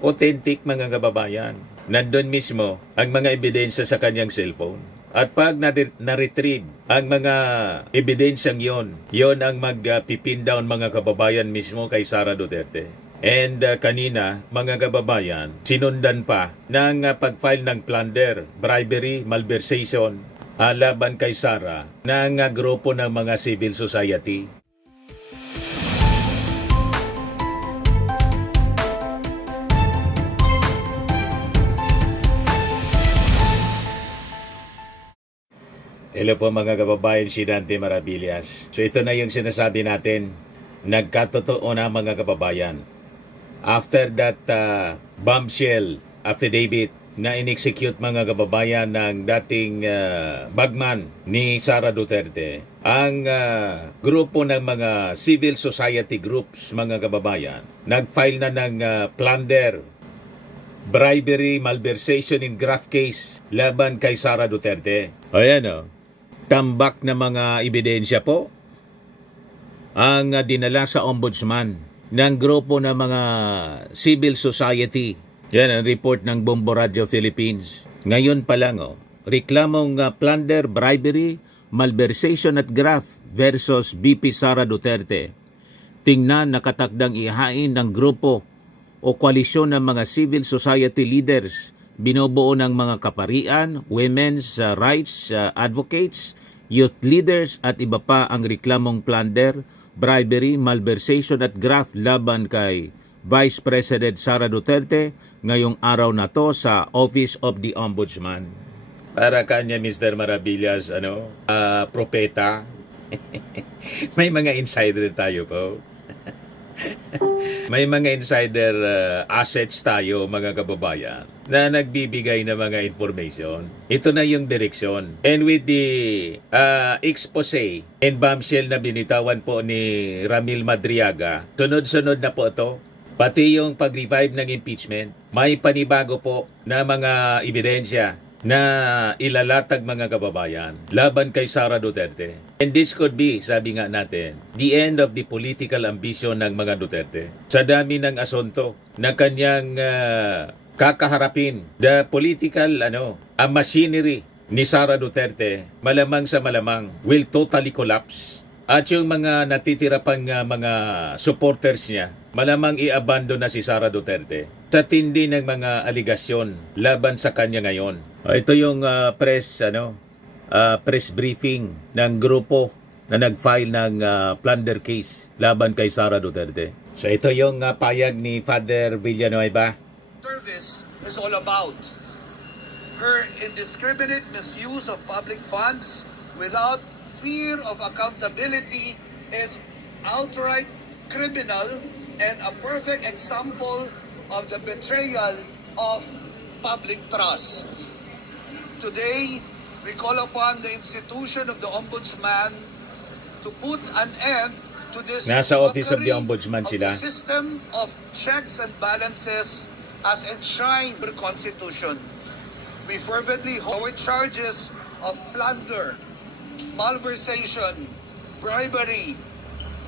Authentic mga kababayan. Nandun mismo ang mga ebidensya sa kanyang cellphone. At pag na-retrieve ang mga ebidensyang yon ang mag-pipin down mga kababayan mismo kay Sara Duterte. And kanina, mga kababayan, sinundan pa ng pag-file ng plunder, bribery, malversation laban kay Sara ng grupo ng mga civil society. Hello po mga kababayan, si Dante Maravillas. So ito na yung sinasabi natin, nagkatotoo na mga kababayan. After that bombshell affidavit na in-execute mga kababayan ng dating bagman ni Sara Duterte, ang grupo ng mga civil society groups mga kababayan, nag-file na ng plunder, bribery, malversation in graft case laban kay Sara Duterte. Ayan o, tambak na mga ebidensya po ang dinala sa ombudsman ng grupo ng mga civil society. Yan ang report ng Bombo Radio Philippines. Ngayon pa lang, reklamong plunder, bribery, malversation at graft versus BP Sara Duterte. Tingnan nakatakdang ihain ng grupo o koalisyon ng mga civil society leaders, binubuo ng mga kaparian, women's rights advocates, youth leaders at iba pa ang reklamong plunder, bribery, malversation at graft laban kay Vice President Sara Duterte ngayong araw na to sa Office of the Ombudsman. Para kanya Mr. Maravillas, propeta. May mga insider tayo po. May mga insider assets tayo mga kababayan na nagbibigay ng mga information. Ito na yung direksyon. And with the expose and bombshell na binitawan po ni Ramil Madriaga, sunod-sunod na po ito. Pati yung pag-revive ng impeachment, may panibago po na mga ebidensya na ilalatag mga kababayan laban kay Sara Duterte. And this could be, sabi nga natin, the end of the political ambition ng mga Duterte. Sa dami ng asunto na kanyang kakaharapin, the political machinery ni Sara Duterte, malamang sa malamang, will totally collapse. At yung mga natitira pang mga supporters niya, malamang i-abandon na si Sara Duterte sa tindi ng mga aligasyon laban sa kanya ngayon. Ito yung press briefing ng grupo na nag-file ng plunder case laban kay Sara Duterte. So ito yung payag ni Father Villanueva. Service is all about her indiscriminate misuse of public funds without fear of accountability is outright criminal and a perfect example of the betrayal of public trust. Today, we call upon the institution of the Ombudsman to put an end to this Nasa Office of the Ombudsman sila. The system of checks and balances as enshrined in the Constitution. We fervently hold charges of plunder, malversation, bribery,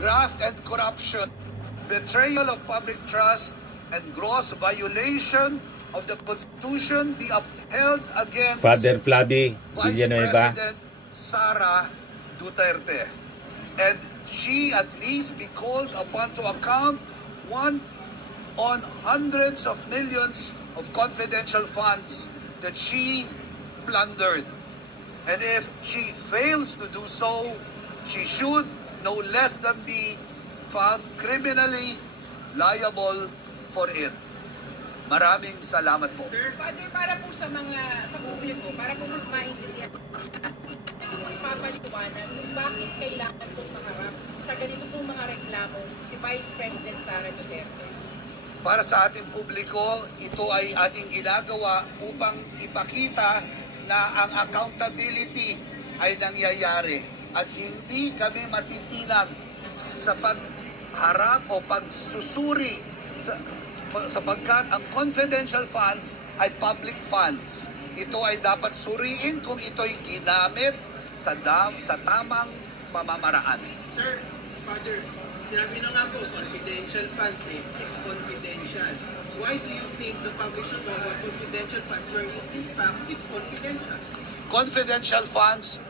graft and corruption, betrayal of public trust, and gross violation of the Constitution be upheld against Father Flavi Vice Villanueva. President Sara Duterte. And she at least be called upon to account on hundreds of millions of confidential funds that she plundered. And if she fails to do so, she should no less than be found criminally liable for it. Maraming salamat po. Sir, Father, para po sa publiko, para po mas maintindihan, ito po ipapaliwanag kung bakit kailangan pong maharap sa ganito pong mga reklamo si Vice President Sara Duterte. Para sa ating publiko, ito ay ating ginagawa upang ipakita na ang accountability ay nangyayari at hindi kami matitinag sa pagharap o pagsusuri sapagkat ang confidential funds ay public funds. Ito ay dapat suriin kung ito'y ginamit sa tamang pamamaraan. Sir, Father, sinabi na nga po, confidential funds it's confidential. Why do you think the publishing of confidential funds were in fact it's confidential. Confidential funds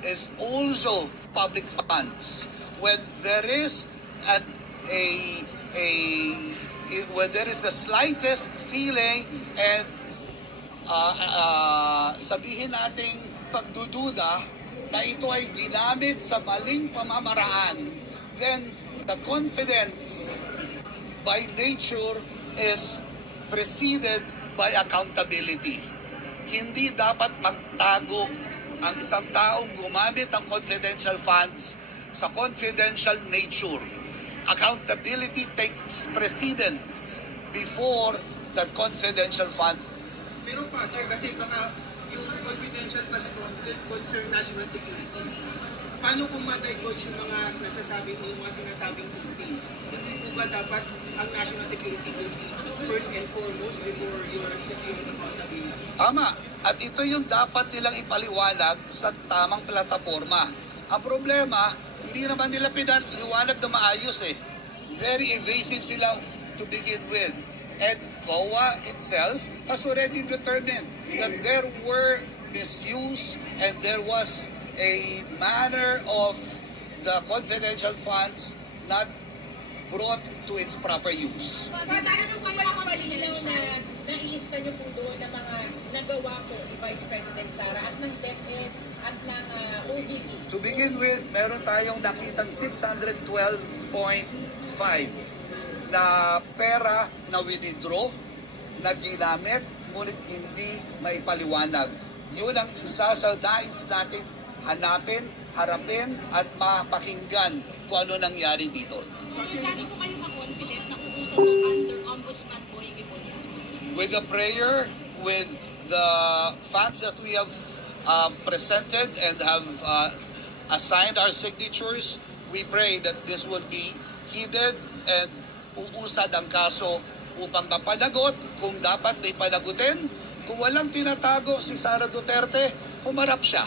is also public funds. When there is when there is the slightest feeling and sabihin nating pagdududa na ito ay ginamit sa maling pamamaraan, then the confidence by nature is preceded by accountability. Hindi dapat magtago ang isang taong gumamit ng confidential funds sa confidential nature. Accountability takes precedence before the confidential fund. Pero pa, sir, kasi baka yung confidential kasi ito will concern national security. Paano kung ma-divulge yung mga nagsasabing o yung mga sinasabing campaigns? Hindi po ba dapat ang national security will be first and foremost before your accountability? Tama. At ito yung dapat nilang ipaliwanag sa tamang plataforma. Ang problema, hindi naman nila pinaliwanag na maayos eh. Very evasive sila to begin with. And COA itself has already determined that there were misuse and there was a manner of the confidential funds not brought to its proper use. Ano kayo ang malinaw na nailista niyo po doon ng mga nagawa po ni Vice President Sara at ng DepEd at ng OVP? To begin with, meron tayong nakitang 612.5 na pera na withdraw, na ginamit, ngunit hindi may paliwanag. Yun ang isa sa nais natin hanapin, harapin, at mapakinggan kung ano nangyari dito. Saan po kayo ka-confident na uusan to under Ombudsman Boying Ibonia? With a prayer, with the facts that we have presented and have assigned our signatures, we pray that this will be heeded and uusad ang kaso upang mapanagot kung dapat may panagutin. Kung walang tinatago si Sara Duterte, humarap siya.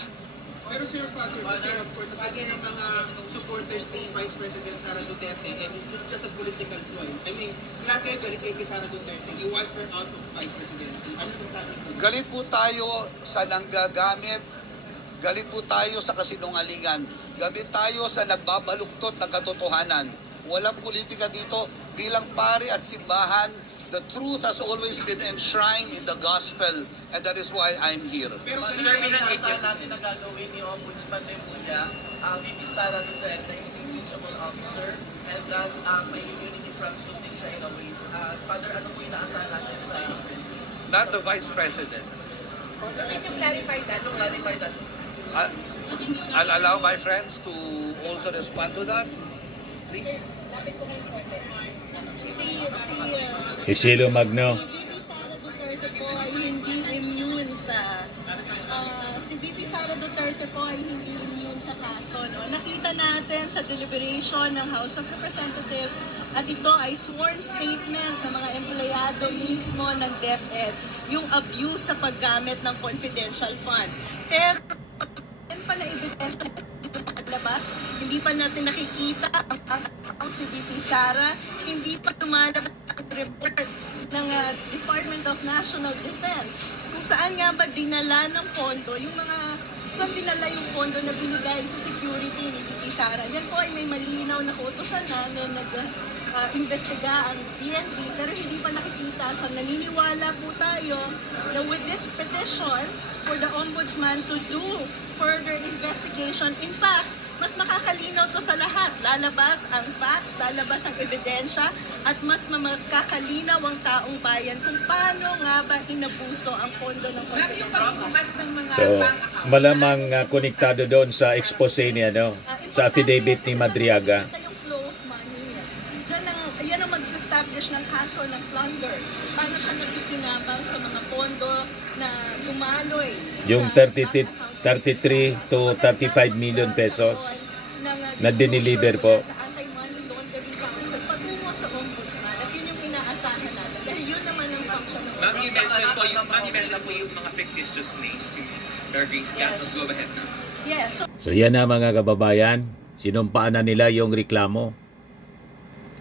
Pero Sir Father, kasi of course, sasabihin ng mga supporters ni Vice President Sara Duterte, it's just a political ploy. I mean, lahat kayo galit kay Sara Duterte, you want her out of Vice Presidency. Ano po sabi po? Galit po tayo sa nanggagamit, galit po tayo sa kasinungalingan, galit tayo sa nagbabaluktot ng katotohanan. Walang politika dito. Bilang pari at simbahan, the truth has always been enshrined in the gospel, and that is why I'm here. Pero Sir, ganun ilan kayo asahan natin na gagawin ni Ombudsman Remulla, VP Sara Duterte is impeachable officer, and thus may immunity from suit din siya in a way. Father, ano po inaasahan natin sa Vice President? Not the Vice President. So can you clarify that? Ano clarify that? I'll allow my friends to also respond to that. Please. Lapit ko kayo po, sir. Isidro Magno. VP Sara Duterte po ay hindi immune sa si VP Sara Duterte po ay hindi immune sa kaso, no? Nakita natin sa deliberation ng House of Representatives at ito ay sworn statement ng mga empleyado mismo ng DepEd, yung abuse sa paggamit ng confidential fund. Pero yan pa na ebidensya dito labas, hindi pa natin nakikita ang si VP Sara, hindi pa lumalabas ang report ng Department of National Defense kung saan nga ba dinala ng pondo yung mga saan dinala yung pondo na binigay sa security ni VP Sara. Yan po ay may malinaw na kautusan na nag-investiga ang DND pero hindi pa nakikita. So naniniwala po tayo na with this petition for the Ombudsman to do further investigation, in fact, mas makakalinaw to sa lahat. Lalabas ang facts, lalabas ang ebidensya, at mas makakalinaw ang taong bayan kung paano nga ba inabuso ang pondo ng Ma'am, yung confidential. pagbukas ng mga So, bank account. malamang konektado doon sa expose niya, no? Sa affidavit ni Madriaga. Kita yung flow of money. Yan ang mag-establish ng kaso ng plunder. Paano siya nakikinabang sa mga pondo na dumaloy. Yung sa 33 bank accounts. 33 to 35 million pesos na disclosure dineliver po. Sa Anti-Money Laundering Council patungo sa Ombudsman. At yun yung inaasahan natin. Dahil yun naman ang function ng Ma'am, you Ombudsman. mentioned po yung mga fictitious names, yung Mayor Grace Campos. Go ahead na. Yes. So, So yan na mga kababayan, sinumpaan na nila yung reklamo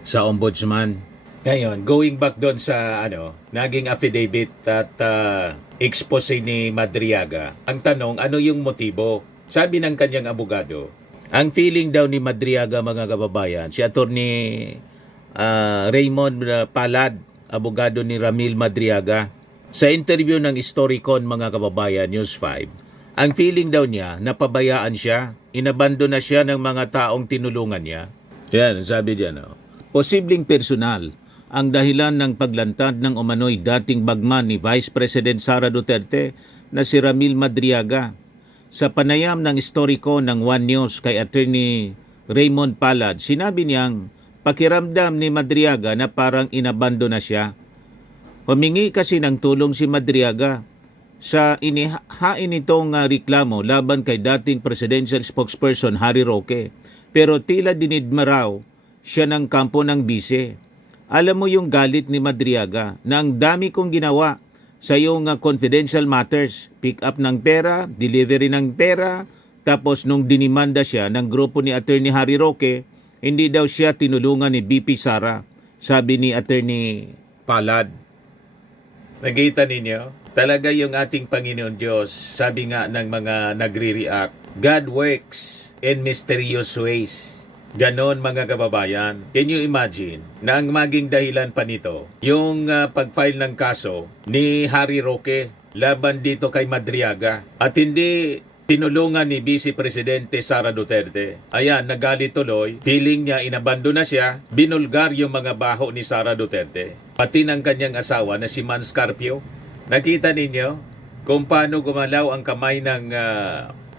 sa Ombudsman. Ngayon, going back doon sa naging affidavit at expose ni Madriaga, ang tanong, ano yung motibo? Sabi ng kanyang abogado, ang feeling daw ni Madriaga, mga kababayan, si Attorney Raymond Palad, abogado ni Ramil Madriaga, sa interview ng Historicon, mga kababayan, News 5, ang feeling daw niya, napabayaan siya, inabando na siya ng mga taong tinulungan niya. Yan, sabi diyan, posibleng personal ang dahilan ng paglantad ng umano'y dating bagman ni Vice President Sara Duterte na si Ramil Madriaga. Sa panayam ng Historiko ng One News kay Attorney Raymond Palad, sinabi niyang pakiramdam ni Madriaga na parang inabando na siya. Humingi kasi ng tulong si Madriaga sa inihain nitong reklamo laban kay dating presidential spokesperson Harry Roque. Pero tila dinidma raw siya ng kampo ng bise. Alam mo yung galit ni Madriaga na ang dami kong ginawa sa iyong confidential matters, pick up ng pera, delivery ng pera, tapos nung dinimanda siya ng grupo ni Attorney Harry Roque, hindi daw siya tinulungan ni BP Sara, sabi ni Attorney Palad. Nakita ninyo? Talaga yung ating Panginoon Diyos, sabi nga ng mga nagre-react, God works in mysterious ways. Ganon, mga kababayan. Can you imagine na ang maging dahilan pa nito, yung pag-file ng kaso ni Harry Roque laban dito kay Madriaga at hindi tinulungan ni Vice Presidente Sara Duterte. Ayan, nagalit tuloy. Feeling niya inabando na siya. Binulgar yung mga baho ni Sara Duterte. Pati ng kanyang asawa na si Man Scarpio. Nakita ninyo kung paano gumalaw ang kamay ng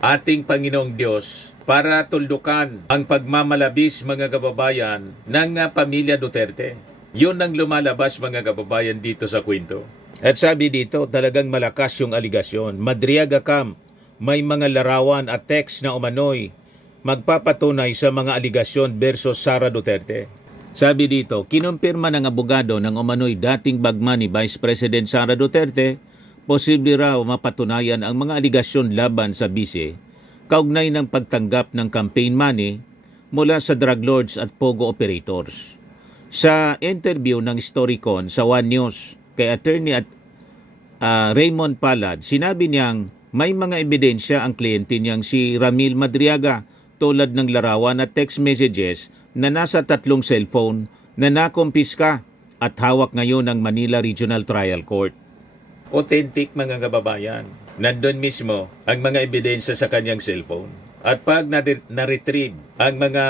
ating Panginoong Diyos para tuldukan ang pagmamalabis, mga kababayan, ng pamilya Duterte. Yun ang lumalabas, mga kababayan, dito sa kwento. At sabi dito, talagang malakas yung aligasyon. Madriaga Camp, may mga larawan at text na umano'y magpapatunay sa mga aligasyon versus Sara Duterte. Sabi dito, kinumpirma ng abogado ng umano'y dating bagman ni Vice President Sara Duterte, posible raw mapatunayan ang mga aligasyon laban sa bise, kaugnay ng pagtanggap ng campaign money mula sa drug lords at pogo operators. Sa interview ng Historicon sa One News kay Attorney Raymond Palad, sinabi niyang may mga ebidensya ang kliyente niyang si Ramil Madriaga tulad ng larawan at text messages na nasa 3 cellphone na nakumpiska at hawak ngayon ng Manila Regional Trial Court. Authentic, mga kababayan. Nandun mismo ang mga ebidensya sa kanyang cellphone. At pag na-retrieve ang mga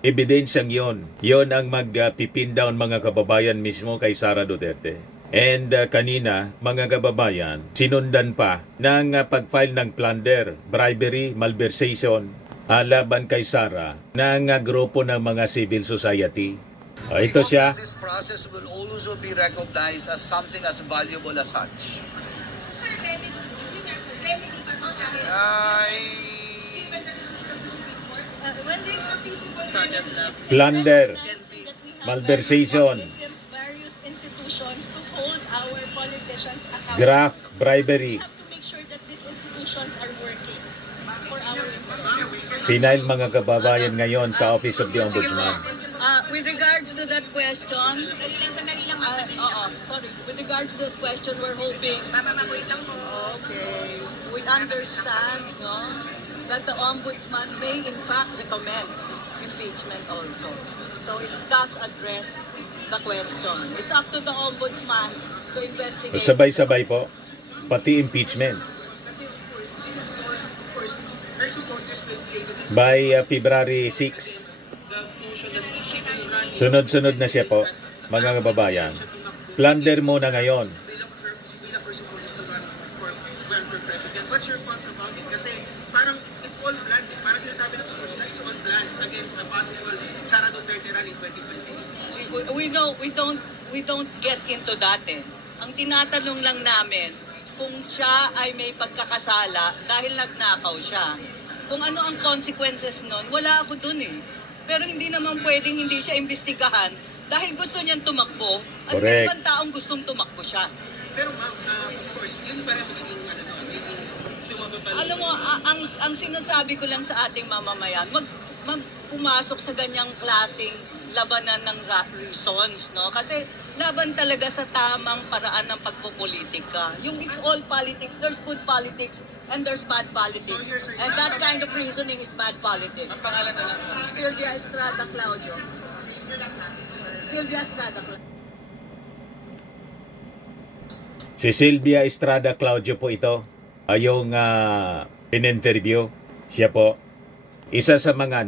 ebidensyang yon ang mag-pipin down, mga kababayan, mismo kay Sara Duterte. And kanina, mga kababayan, sinundan pa ng pag-file ng plunder, bribery, malversation, laban kay Sara ng grupo ng mga civil society. Ito siya. This process will also be recognized as something as valuable as such. Sir, remedy, yun nga sir, remedy pa to dahil given the decision of the Supreme Court, when there's a feasible remedy, Plunder, malversation, various institutions to hold our politicians accountable. graft, bribery. We have to make sure that these institutions are working for our information. Final, mga kababayan, ngayon sa Office of the Ombudsman. With regards to that question, with regards to that question, we're hoping. Okay, we understand, that the ombudsman may in fact recommend impeachment also. So it does address the question. It's up to the ombudsman to investigate. Sabay-sabay po, pati impeachment. Kasi of course, this is all, of course, her supporters will be able to By February 6, the motion that she will run in sunod-sunod na siya po, mga kababayan. Plunder muna ngayon. will of her supporters to run for president. What's your thoughts about it? Kasi parang it's all planned. Parang sinasabi ng supporters na it's all planned against a possible Sara Duterte run in 2020. We don't get into that eh. Ang tinatanong lang namin kung siya ay may pagkakasala dahil nagnakaw siya. Kung ano ang consequences nun, wala ako dun eh. Pero hindi naman pwedeng hindi siya imbestigahan dahil gusto niyang tumakbo at may Correct. ibang taong gustong tumakbo siya. Pero ma'am, of course, yun pa rin magiging sumagot talaga. Alam mo, ang sinasabi ko lang sa ating mamamayan, pumasok sa ganyang klaseng labanan ng reasons, no? Kasi laban talaga sa tamang paraan ng pagpopolitika. Yung it's all politics, there's good politics and there's bad politics. And that kind of reasoning is bad politics. Ang pangalan na lang. Sylvia Estrada Claudio. Sylvia Estrada Claudio. Si Sylvia Estrada Claudio po ito. Yung in-interview. Siya po. Isa sa mga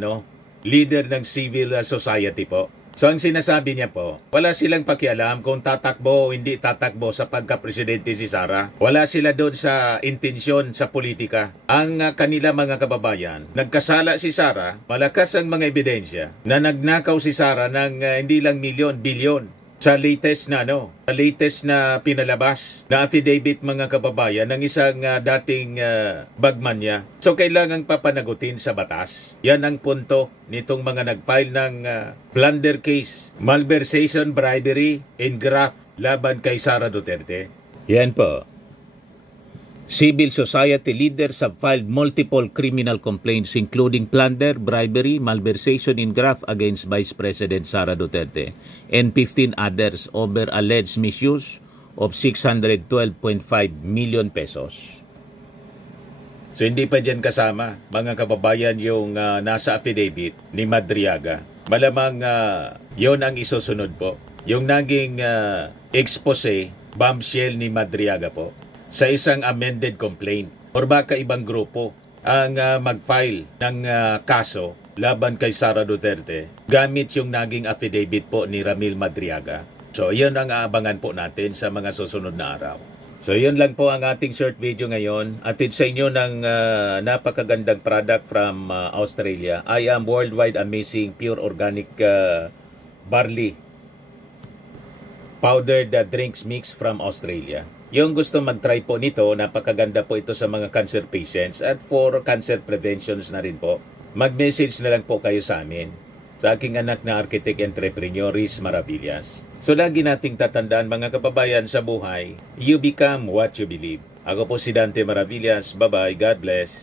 leader ng civil society po. So ang sinasabi niya po, wala silang pakialam kung tatakbo o hindi tatakbo sa pagka-presidente si Sara. Wala sila doon sa intensyon sa politika. Ang kanila mga kababayan, nagkasala si Sara, malakas ang mga ebidensya na nagnakaw si Sara ng hindi lang milyon, bilyon. Sa latest na pinalabas na affidavit mga kababayan ng isang dating bagman niya. So kailangang papanagutin sa batas. Yan ang punto nitong mga nag-file ng plunder case, malversation, bribery, and graft laban kay Sara Duterte. Yan po. Civil society leaders have filed multiple criminal complaints including plunder, bribery, malversation, and graft against Vice President Sara Duterte and 15 others over alleged misuse of 612.5 million pesos. So hindi pa dyan kasama, mga kababayan, yung nasa affidavit ni Madriaga. Malamang yon ang isusunod po. Yung naging expose, bombshell ni Madriaga po sa isang amended complaint or baka ibang grupo ang mag-file ng kaso laban kay Sara Duterte gamit yung naging affidavit po ni Ramil Madriaga. So, yun ang aabangan po natin sa mga susunod na araw. So, yun lang po ang ating short video ngayon. Atid sa inyo ng napakagandang product from Australia. I am Worldwide Amazing Pure Organic Barley Powdered Drinks Mix from Australia. Yung gusto mag-try po nito, napakaganda po ito sa mga cancer patients at for cancer preventions na rin po. Mag-message na lang po kayo sa amin. Sa aking anak na architect entrepreneur, Riz Maravillas. So lagi nating tatandaan mga kababayan sa buhay, you become what you believe. Ako po si Dante Maravillas. Bye-bye. God bless.